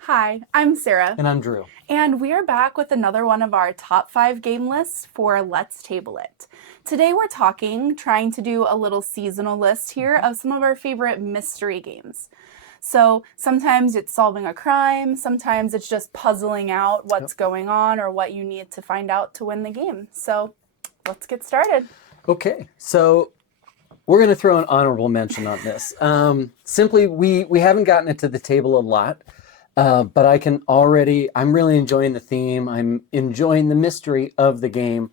Hi, I'm Sarah. And I'm Drew. And we are back with another one of our top 5 game lists for Let's Table It. Today we're trying to do a little seasonal list here of some of our favorite mystery games. So sometimes it's solving a crime, sometimes it's just puzzling out what's going on or what you need to find out to win the game. So let's get started. Okay, so we're going to throw an honorable mention on this. Simply, we haven't gotten it to the table a lot, but I'm really enjoying the theme. I'm enjoying the mystery of the game.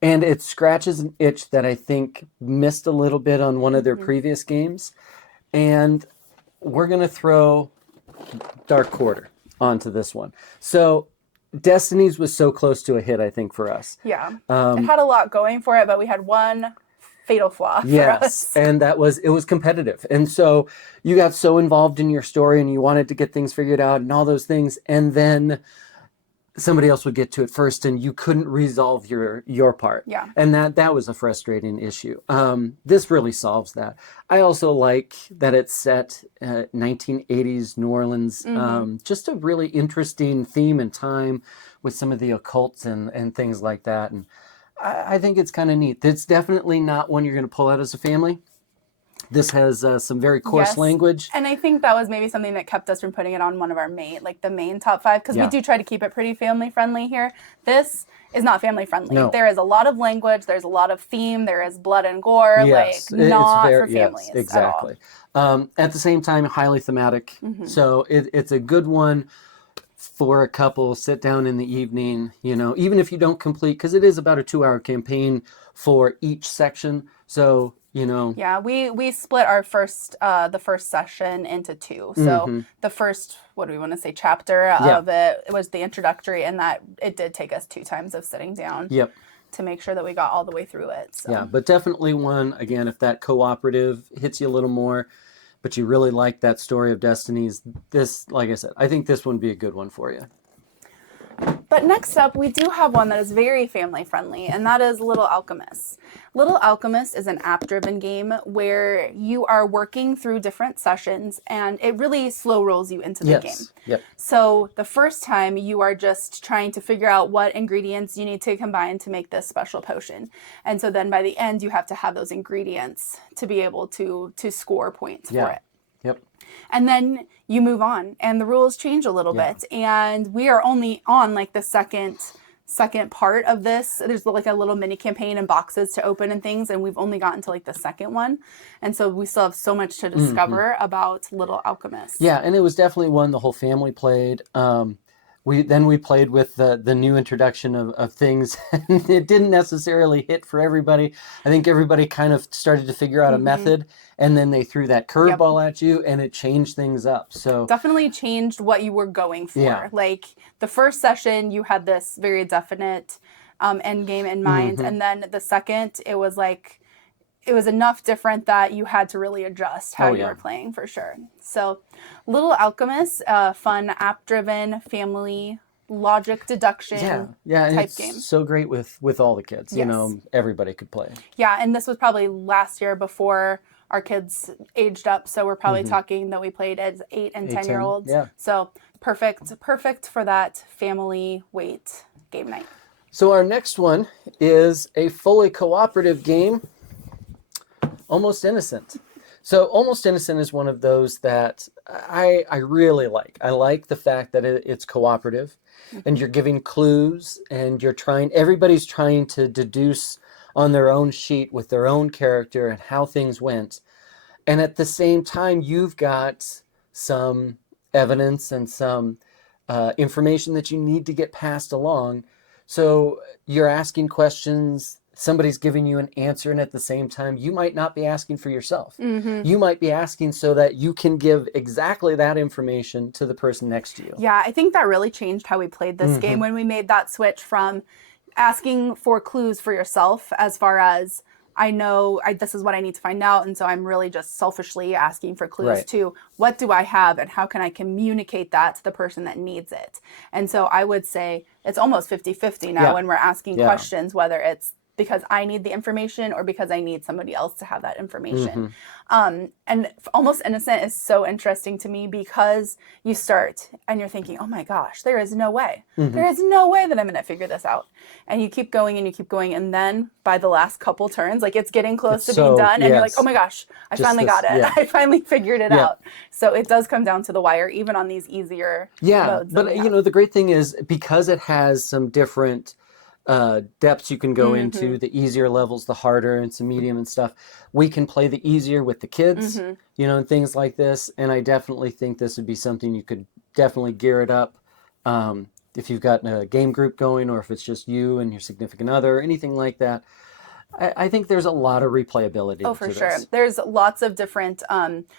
And it scratches an itch that I think missed a little bit on one of their previous games. And we're going to throw Dark Quarter onto this one. So Destiny's was so close to a hit, I think, for us. Yeah, it had a lot going for it, but we had one fatal flaw for us. And it was competitive. And so you got so involved in your story and you wanted to get things figured out and all those things. And then somebody else would get to it first and you couldn't resolve your part. Yeah. And that was a frustrating issue. This really solves that. I also like that it's set 1980s New Orleans. Just a really interesting theme and time with some of the occult and things like that. And I think it's kind of neat. It's definitely not one you're going to pull out as a family. This has some very coarse language. And I think that was maybe something that kept us from putting it on one of our the main top 5, because we do try to keep it pretty family friendly here. This is not family friendly. No. There is a lot of language, there's a lot of theme, there is blood and gore, not for families. Yes, exactly. At the same time, highly thematic. So it's a good one for a couple, sit down in the evening, even if you don't complete, because it is about a 2-hour campaign for each section. So, Yeah, we split our the first session into 2. So the first, what do we want to say, chapter of it was the introductory, and that it did take us 2 times of sitting down to make sure that we got all the way through it. So. Yeah, but definitely one, again, if that cooperative hits you a little more, but you really like that story of Destiny's, this, like I said, I think this one would be a good one for you. But next up, we do have one that is very family friendly, and that is Little Alchemist. Little Alchemist is an app-driven game where you are working through different sessions, and it really slow rolls you into the game. Yep. So the first time, you are just trying to figure out what ingredients you need to combine to make this special potion. And so then by the end, you have to have those ingredients to be able to score points for it. Yep. And then you move on and the rules change a little bit. And we are only on the second part of this. There's a little mini campaign and boxes to open and things. And we've only gotten to the second one. And so we still have so much to discover about Little Alchemist. Yeah. And it was definitely one the whole family played. We played with the new introduction of things. And it didn't necessarily hit for everybody. I think everybody kind of started to figure out a method, and then they threw that curveball at you, and it changed things up. So definitely changed what you were going for. Yeah. The first session, you had this very definite end game in mind, and then the second, it was enough different that you had to really adjust how you were playing, for sure. So Little Alchemist, fun app-driven family logic deduction type game. So great with all the kids. Everybody could play. Yeah, and this was probably last year before our kids aged up, so we're probably talking that we played as 8 and 10-year-olds. Yeah. So perfect for that family weight game night. So our next one is a fully cooperative game, Almost Innocent. So Almost Innocent is one of those that I really like. I like the fact that it's cooperative and you're giving clues and everybody's trying to deduce on their own sheet with their own character and how things went. And at the same time, you've got some evidence and some information that you need to get passed along. So you're asking questions, somebody's giving you an answer, and at the same time, you might not be asking for yourself. You might be asking so that you can give exactly that information to the person next to you. Yeah, I think that really changed how we played this game when we made that switch from asking for clues for yourself as far as I know this is what I need to find out. And so I'm really just selfishly asking for clues Right. to what do I have and how can I communicate that to the person that needs it. And so I would say it's almost 50-50 now Yeah. when we're asking Yeah. questions, whether it's because I need the information or because I need somebody else to have that information. And Almost Innocent is so interesting to me because you start and you're thinking, oh my gosh, there is no way. There is no way that I'm going to figure this out. And you keep going and you keep going. And then by the last couple turns, like it's getting close to being done. And you're like, oh my gosh, I finally got it. Yeah. I finally figured it out. So it does come down to the wire, even on these easier modes. But the great thing is because it has some different depths you can go into, the easier levels, the harder, and some medium and stuff. We can play the easier with the kids, and things like this. And I definitely think this would be something you could definitely gear it up if you've got a game group going, or if it's just you and your significant other, or anything like that. I think there's a lot of replayability. Oh, for sure. There's lots of different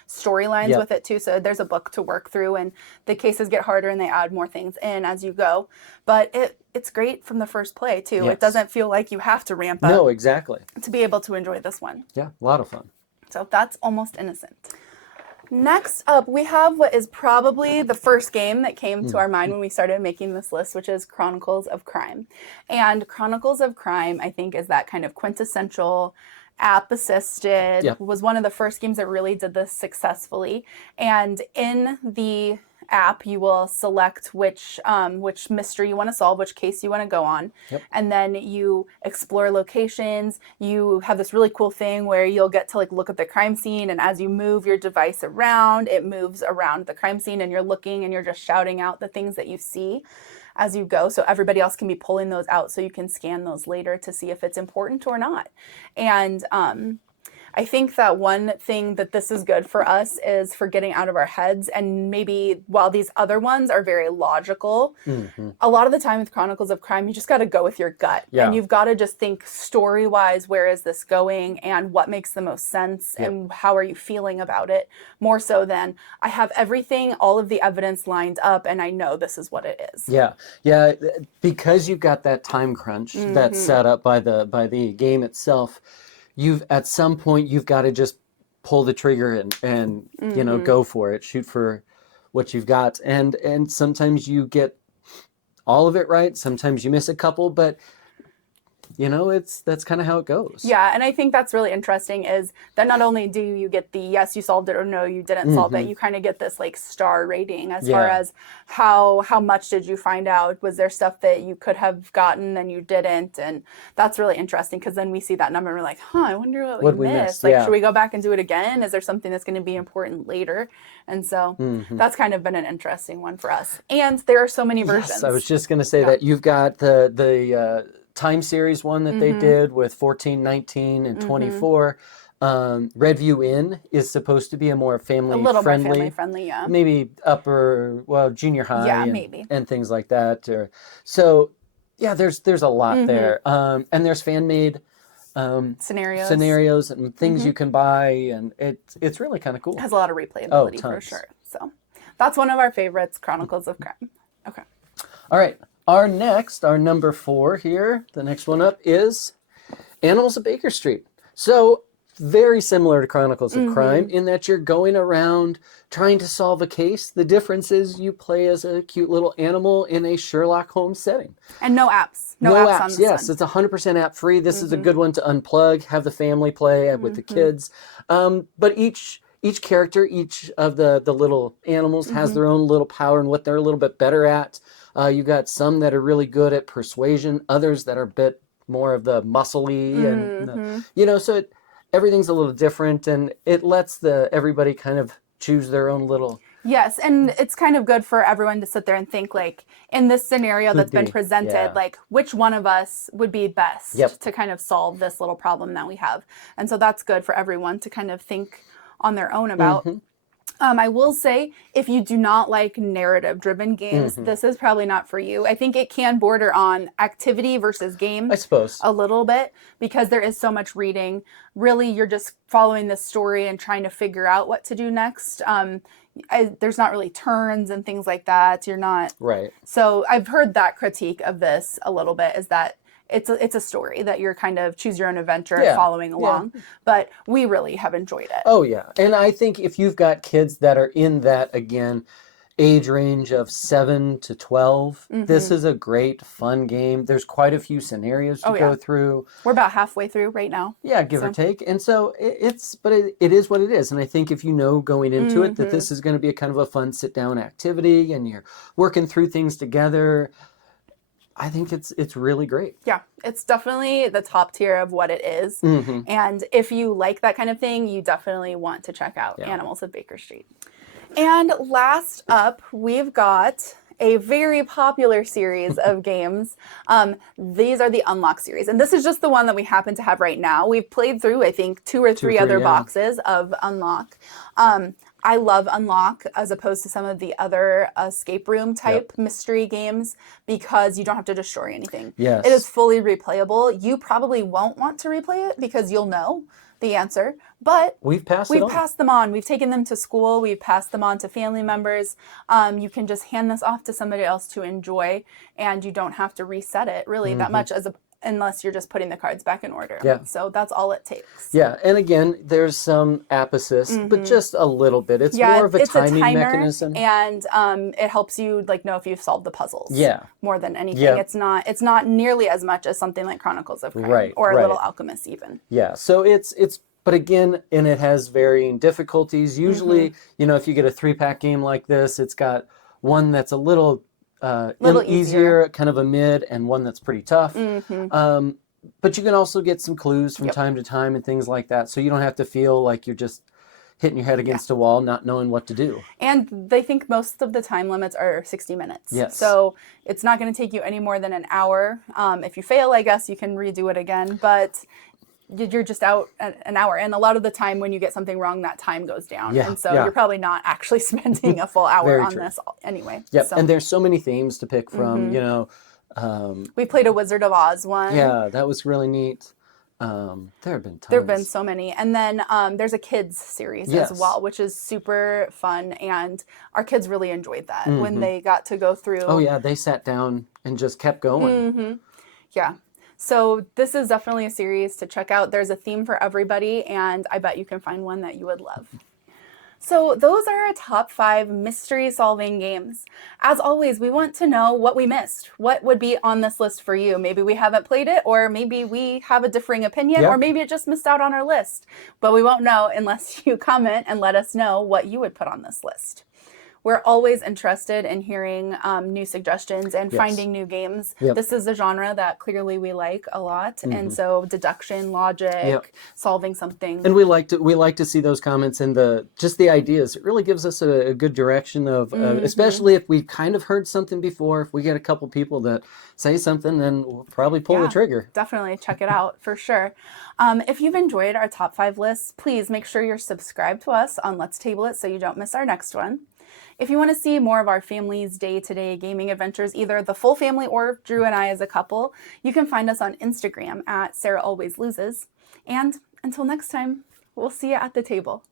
storylines with it too. So there's a book to work through, and the cases get harder, and they add more things in as you go. But it's great from the first play too. It doesn't feel like you have to ramp up. No, exactly. To be able to enjoy this one. Yeah, a lot of fun. So that's Almost Innocent. Next up, we have what is probably the first game that came to our mind when we started making this list, which is Chronicles of Crime. And Chronicles of Crime, I think, is that kind of quintessential app-assisted, was one of the first games that really did this successfully. And in the app, you will select which mystery you want to solve, which case you want to go on. And then you explore locations. You have this really cool thing where you'll get to look at the crime scene, and as you move your device around, it moves around the crime scene, and you're looking and you're just shouting out the things that you see as you go, so everybody else can be pulling those out so you can scan those later to see if it's important or not. And I think that one thing that this is good for us is for getting out of our heads, and maybe while these other ones are very logical, a lot of the time with Chronicles of Crime, you just got to go with your gut. And you've got to just think story-wise, where is this going and what makes the most sense and how are you feeling about it, more so than I have everything, all of the evidence lined up and I know this is what it is. Yeah, because you've got that time crunch that's set up by the game itself. At some point you've got to just pull the trigger and go for it, shoot for what you've got, and sometimes you get all of it right, sometimes you miss a couple, but that's kind of how it goes. Yeah, and I think that's really interesting is that not only do you get the yes, you solved it, or no, you didn't solve it, you kind of get this star rating as far as how much did you find out? Was there stuff that you could have gotten and you didn't? And that's really interesting because then we see that number and we're like, I wonder what we missed. Should we go back and do it again? Is there something that's going to be important later? And so that's kind of been an interesting one for us. And there are so many versions. Yes, I was just going to say that you've got the time series one that they did with 14, 19, and 24. Redview Inn is supposed to be a more family friendly. A little more family friendly, yeah. Maybe junior high maybe. And things like that. There's a lot there. And there's fan-made scenarios and things you can buy, and it's really kind of cool. It has a lot of replayability for sure. So that's one of our favorites, Chronicles of Crime. Okay. All right. Our number 4 here, the next one up is Animals of Baker Street. So very similar to Chronicles of Crime in that you're going around trying to solve a case. The difference is you play as a cute little animal in a Sherlock Holmes setting. And no apps. No apps on this yes, one. it's 100% app free. This is a good one to unplug, have the family play with the kids. But each character, each of the little animals has their own little power and what they're a little bit better at. You got some that are really good at persuasion, others that are a bit more of the muscly, and so everything's a little different, and it lets everybody kind of choose their own little. Yes, and it's kind of good for everyone to sit there and think in this scenario that's been presented, which one of us would be best to kind of solve this little problem that we have, and so that's good for everyone to kind of think on their own about. I will say, if you do not like narrative-driven games, this is probably not for you. I think it can border on activity versus game. I suppose. A little bit, because there is so much reading. Really, you're just following this story and trying to figure out what to do next. There's not really turns and things like that. You're not... Right. So I've heard that critique of this a little bit, is that it's a story that you're kind of choose your own adventure Yeah, following yeah. along. But we really have enjoyed it. Oh yeah, and I think if you've got kids that are in that, again, age range of 7 to 12, this is a great fun game. There's quite a few scenarios to go through. We're about halfway through right now. Yeah, give or take. And so it is what it is. And I think if you know going into it that this is going to be a kind of a fun sit down activity and you're working through things together, I think it's really great. Yeah, it's definitely the top tier of what it is. And if you like that kind of thing, you definitely want to check out Animals of Baker Street. And last up, we've got a very popular series of games. These are the Unlock series. And this is just the one that we happen to have right now. We've played through, I think, two or three other boxes of Unlock. I love Unlock as opposed to some of the other escape room type mystery games because you don't have to destroy anything. Yes. It is fully replayable. You probably won't want to replay it because you'll know the answer, but we've passed them on. We've taken them to school. We've passed them on to family members. You can just hand this off to somebody else to enjoy, and you don't have to reset it really that much unless you're just putting the cards back in order. Yeah. So that's all it takes. Yeah, and again, there's some app assist, but just a little bit. It's more of a timing mechanism, and it helps you know if you've solved the puzzles. Yeah. More than anything, it's not nearly as much as something like Chronicles of Crime or Little Alchemist even. Yeah, so it's. But again, and it has varying difficulties. Usually, if you get a 3-pack game like this, it's got one that's a little easier, kind of a mid, and one that's pretty tough. But you can also get some clues from time to time and things like that, so you don't have to feel like you're just hitting your head against a wall, not knowing what to do. And they think most of the time limits are 60 minutes. Yes. So it's not going to take you any more than an hour. If you fail, I guess you can redo it again, but you're just out an hour. And a lot of the time when you get something wrong, that time goes down. Yeah, and so you're probably not actually spending a full hour on this anyway. Yep. So. And there's so many themes to pick from, we played a Wizard of Oz one. Yeah, that was really neat. There have been tons. There have been so many. And then there's a kids series as well, which is super fun. And our kids really enjoyed that when they got to go through. Oh, yeah. They sat down and just kept going. Yeah. So this is definitely a series to check out. There's a theme for everybody, and I bet you can find one that you would love. So those are our top 5 mystery solving games. As always, we want to know what we missed. What would be on this list for you? Maybe we haven't played it, or maybe we have a differing opinion, or maybe it just missed out on our list. But we won't know unless you comment and let us know what you would put on this list. We're always interested in hearing new suggestions and finding new games. This is a genre that clearly we like a lot, and so deduction, logic, solving something. And we like to see those comments and just the ideas. It really gives us a good direction of, especially if we've kind of heard something before. If we get a couple people that say something, then we'll probably pull the trigger. Definitely check it out for sure. If you've enjoyed our top 5 lists, please make sure you're subscribed to us on Let's Table It so you don't miss our next one. If you want to see more of our family's day-to-day gaming adventures, either the full family or Drew and I as a couple, you can find us on Instagram at Sara Always Loses. And until next time, we'll see you at the table.